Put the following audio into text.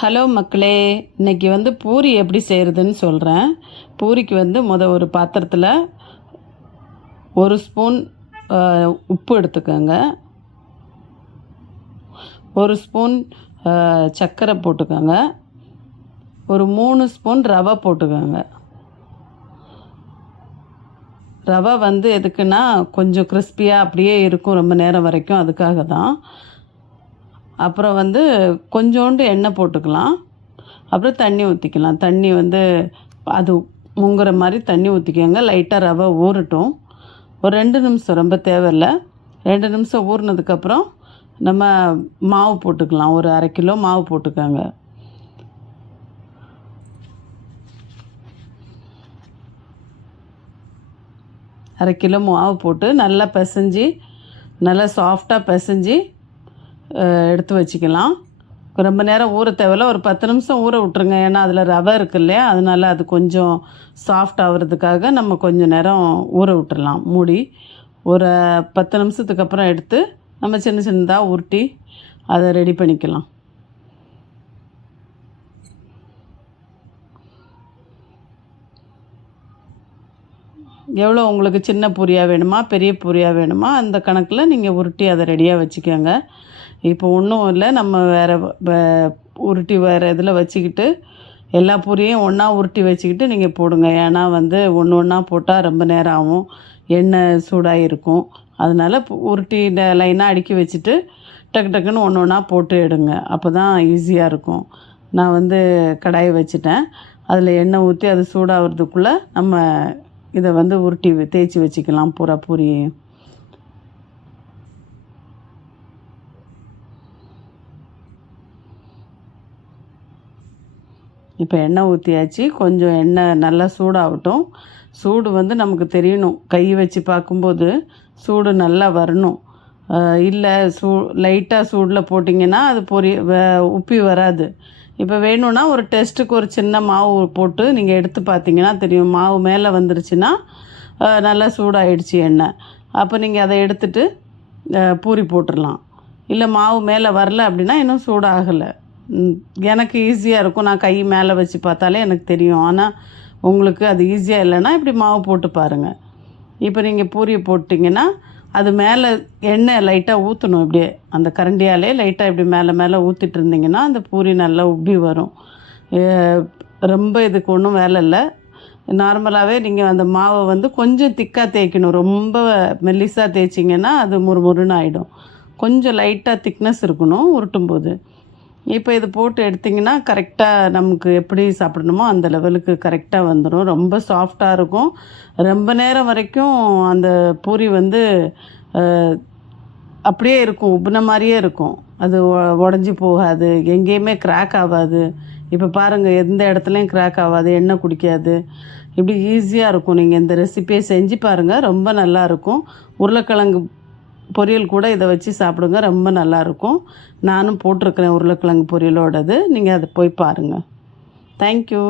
Hello மக்களே, இன்றைக்கி பூரி எப்படி செய்கிறதுன்னு சொல்கிறேன். பூரிக்கு ஒரு பாத்திரத்தில் 1 ஸ்பூன் உப்பு எடுத்துக்கோங்க. 1 ஸ்பூன் சர்க்கரை போட்டுக்கோங்க. ஒரு 3 ஸ்பூன் ரவை போட்டுக்கோங்க. ரவை எதுக்குன்னா கொஞ்சம் கிறிஸ்பியாக அப்படியே இருக்கும் ரொம்ப நேரம் வரைக்கும், அதுக்காக தான். அப்புறம் கொஞ்சோண்டு எண்ணெய் போட்டுக்கலாம். அப்புறம் தண்ணி ஊற்றிக்கலாம். தண்ணி அது முங்குற மாதிரி தண்ணி ஊற்றிக்கோங்க. லைட்டாக ரவை ஊறட்டும். ஒரு 2 நிமிஷம், ரொம்ப தேவையில்லை. 2 நிமிஷம் ஊறினதுக்கப்புறம் நம்ம மாவு போட்டுக்கலாம். ஒரு 1/2 கிலோ மாவு போட்டுக்கோங்க. அரை கிலோ மாவு போட்டு நல்லா பிசைஞ்சு, நல்லா சாஃப்டாக பிசைஞ்சு எடுத்து வச்சுக்கலாம். ரொம்ப நேரம் ஊற தேவையில்ல, ஒரு 10 நிமிஷம் ஊற விட்ருங்க. ஏன்னா அதில் ரவை இருக்குது இல்லையா, அதனால் அது கொஞ்சம் சாஃப்ட் ஆகிறதுக்காக நம்ம கொஞ்சம் நேரம் ஊற விட்டுறலாம் மூடி. ஒரு 10 நிமிஷத்துக்கு அப்புறம் எடுத்து நம்ம சின்ன சின்னதாக உருட்டி அதை ரெடி பண்ணிக்கலாம். எவ்வளோ உங்களுக்கு சின்ன பூரியாக வேணுமா பெரிய பூரியாக வேணுமா அந்த கணக்கில் நீங்கள் உருட்டி அதை ரெடியாக வச்சுக்கோங்க. இப்போ ஒன்றும் இல்லை, நம்ம வேறு உருட்டி வேறு இதில் வச்சுக்கிட்டு எல்லா பூரியும் ஒன்றா உருட்டி வச்சுக்கிட்டு நீங்கள் போடுங்க. ஏன்னா ஒன்று ஒன்றா போட்டால் ரொம்ப நேரம் ஆகும், எண்ணெய் சூடாக இருக்கும். அதனால் உருட்டி லைனாக அடுக்கி வச்சுட்டு டக்கு டக்குன்னு ஒன்று ஒன்றா போட்டு எடுங்க. அப்போ தான் ஈஸியாக இருக்கும். நான் கடாயை வச்சுட்டேன். அதில் எண்ணெய் ஊற்றி அது சூடாகிறதுக்குள்ளே நம்ம இதை உருட்டி தேய்ச்சி வச்சுக்கலாம் பூரா பூரியையும். இப்போ எண்ணெய் ஊற்றியாச்சு. கொஞ்சம் எண்ணெய் நல்லா சூடாகட்டும். சூடு நமக்கு தெரியணும். கை வச்சு பார்க்கும்போது சூடு நல்லா வரணும். இல்லை லைட்டாக சூடில் போட்டிங்கன்னா அது உப்பி வராது. இப்போ வேணும்னா ஒரு டெஸ்ட்டுக்கு ஒரு சின்ன மாவு போட்டு நீங்கள் எடுத்து பார்த்தீங்கன்னா தெரியும். மாவு மேலே வந்துருச்சுன்னா நல்லா சூடாகிடுச்சு எண்ணெய். அப்போ நீங்கள் அதை எடுத்துட்டு பூரி போட்டுடலாம். இல்லை மாவு மேலே வரல அப்படின்னா இன்னும் சூடாகலை. எனக்கு ஈஸியாக இருக்கும். நான் கை மேலே வச்சு பார்த்தாலே எனக்கு தெரியும். ஆனால் உங்களுக்கு அது ஈஸியாக இல்லைன்னா இப்படி மாவு போட்டு பாருங்கள். இப்போ நீங்கள் பூரியை போட்டிங்கன்னா அது மேலே எண்ணெய் லைட்டாக ஊற்றணும். இப்படியே அந்த கரண்டியாலே லைட்டாக இப்படி மேலே மேலே ஊற்றிட்டு இருந்திங்கன்னா அந்த பூரி நல்லா உப்பி வரும். ரொம்ப இதுக்கு ஒன்றும் வேலை இல்லை. நார்மலாகவே நீங்கள் அந்த மாவை கொஞ்சம் திக்காக தேய்க்கணும். ரொம்ப மெல்லிஸாக தேய்ச்சிங்கன்னா அது முறுமுறுன்னு ஆகிடும். கொஞ்சம் லைட்டாக திக்னஸ் இருக்கணும் உருட்டும்போது. இப்போ இது போட்டு எடுத்திங்கன்னா கரெக்டாக நமக்கு எப்படி சாப்பிடணுமோ அந்த லெவலுக்கு கரெக்டாக வந்துடும். ரொம்ப சாஃப்டாக இருக்கும். ரொம்ப நேரம் வரைக்கும் அந்த பூரி அப்படியே இருக்கும், உப்புன மாதிரியே இருக்கும். அது உடஞ்சி போகாது, எங்கேயுமே கிராக் ஆகாது. இப்போ பாருங்கள், எந்த இடத்துலையும் கிராக் ஆகாது, எண்ணெய் குடிக்காது. இப்படி ஈஸியாக இருக்கும். நீங்கள் இந்த ரெசிபியை செஞ்சு பாருங்கள், ரொம்ப நல்லாயிருக்கும். உருளைக்கிழங்கு பொரியல் கூட இதை வச்சு சாப்பிடுங்க, ரொம்ப நல்லாயிருக்கும். நானும் போட்டிருக்கிறேன் உருளைக்கிழங்கு பொரியலோடது. நீங்கள் அதை போய் பாருங்கள். தேங்க்யூ.